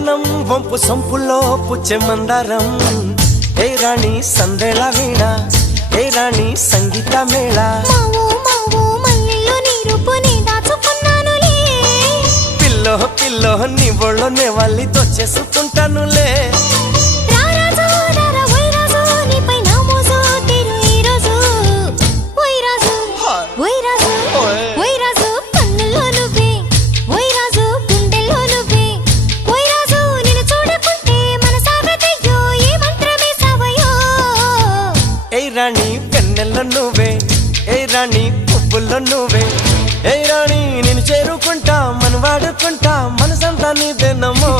యవ్వనం వంపు సొంపుల్లో పుచ్చే మందారం ఏ రాణి సందేళ వీణ ఏ రాణి సంగీత Mela pillow pillow నీ ఒళ్ళోనే వాళ్ళి దొచ్చేసుకుంటానులే రాణి పెన్నెల్లో నువ్వే ఏ రాణి పువ్వుల్లో నువ్వే ఏ రాణి నేను చేరుకుంటా మన వాడుకుంటా మనసంతా నీదేనమ్మో